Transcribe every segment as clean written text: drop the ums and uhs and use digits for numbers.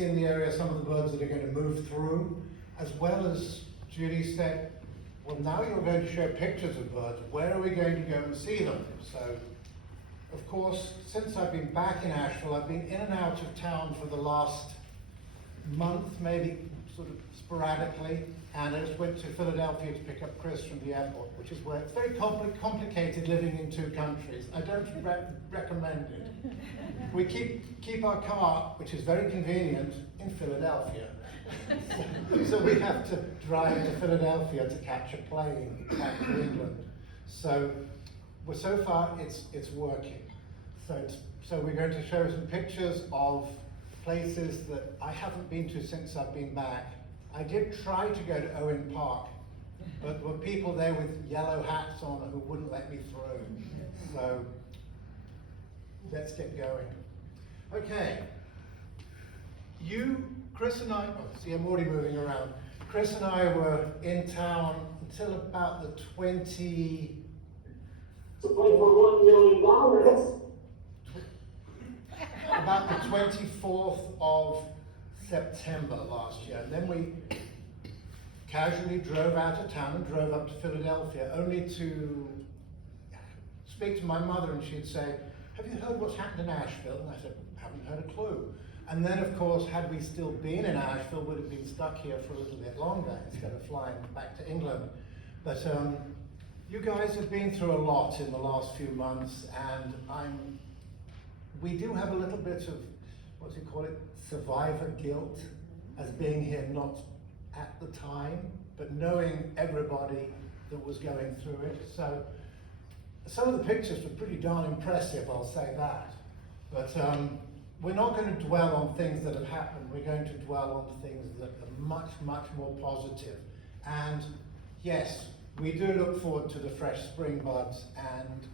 In the area, some of the birds that are going to move through, as well as Judy said, well, now you're going to show pictures of birds. Where are we going to go and see them? So, of course, since I've been back in Asheville, I've been in and out of town for the last month, maybe sort of sporadically, and I just went to Philadelphia to pick up Chris from the airport, which is where it's very complicated living in two countries. I don't recommend it. We keep our car, which is very convenient, in Philadelphia. So we have to drive to Philadelphia to catch a plane back to England. So far it's working. So we're going to show some pictures of places that I haven't been to since I've been back. I did try to go to Owen Park, but there were people there with yellow hats on who wouldn't let me through. So let's get going. Okay. Chris and I, see I'm already moving around. Chris and I were in town until about the to play for $1 million. About the 24th of September last year. And then we casually drove out of town and drove up to Philadelphia, only to speak to my mother, and she'd say, "Have you heard what's happened in Asheville?" And I said, "Haven't heard a clue." And then, of course, had we still been in Asheville, would have been stuck here for a little bit longer instead of flying back to England. But you guys have been through a lot in the last few months, and we do have a little bit of, what do you call it, survivor guilt, as being here not at the time, but knowing everybody that was going through it. So some of the pictures were pretty darn impressive, I'll say that. But we're not going to dwell on things that have happened. We're going to dwell on things that are much, much more positive. And yes, we do look forward to the fresh spring buds. And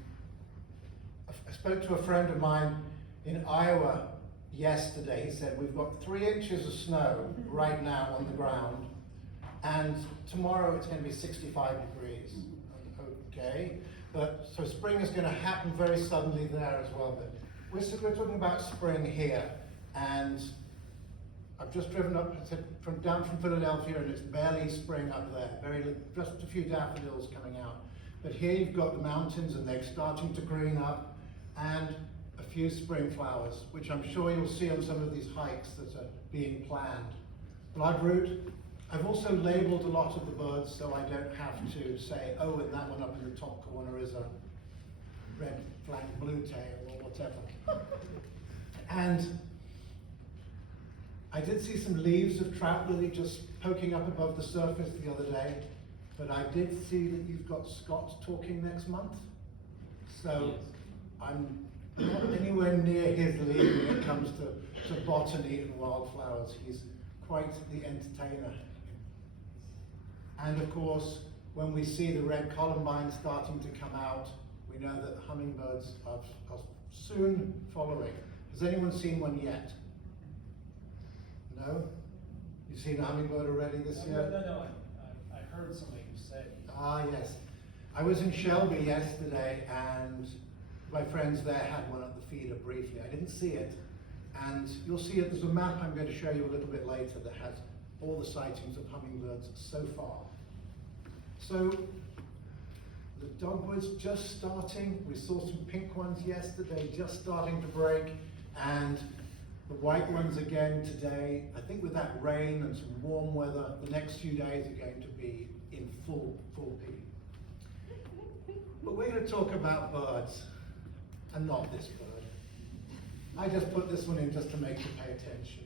I spoke to a friend of mine in Iowa yesterday. He said, we've got 3 inches of snow right now on the ground, and tomorrow it's going to be 65 degrees. Okay, but so spring is going to happen very suddenly there as well. But we're talking about spring here, and I've just driven up down from Philadelphia, and it's barely spring up there. Just a few daffodils coming out. But here you've got the mountains, and they're starting to green up, and a few spring flowers, which I'm sure you'll see on some of these hikes that are being planned. Bloodroot. I've also labeled a lot of the birds, so I don't have to say, oh, and that one up in the top corner is a red flanked blue tail or whatever. And I did see some leaves of trout lily just poking up above the surface the other day, but I did see that you've got Scott talking next month. So yes. I'm not anywhere near his league when it comes to botany and wildflowers. He's quite the entertainer. And of course, when we see the red columbine starting to come out, we know that the hummingbirds are soon following. Has anyone seen one yet? No? You've seen a hummingbird already this year? No. I heard somebody say. Ah, yes. I was in Shelby yesterday, and my friends there had one at the feeder briefly. I didn't see it, and you'll see it. There's a map I'm going to show you a little bit later that has all the sightings of hummingbirds so far. So the dogwood's just starting. We saw some pink ones yesterday, just starting to break, and the white ones again today. I think with that rain and some warm weather, the next few days are going to be in full peak. But we're going to talk about birds, and not this bird. I just put this one in just to make you pay attention.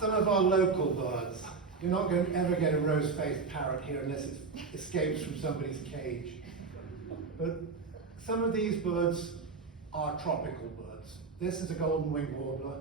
Some of our local birds. You're not going to ever get a rose-faced parrot here unless it escapes from somebody's cage. But some of these birds are tropical birds. This is a golden-winged warbler.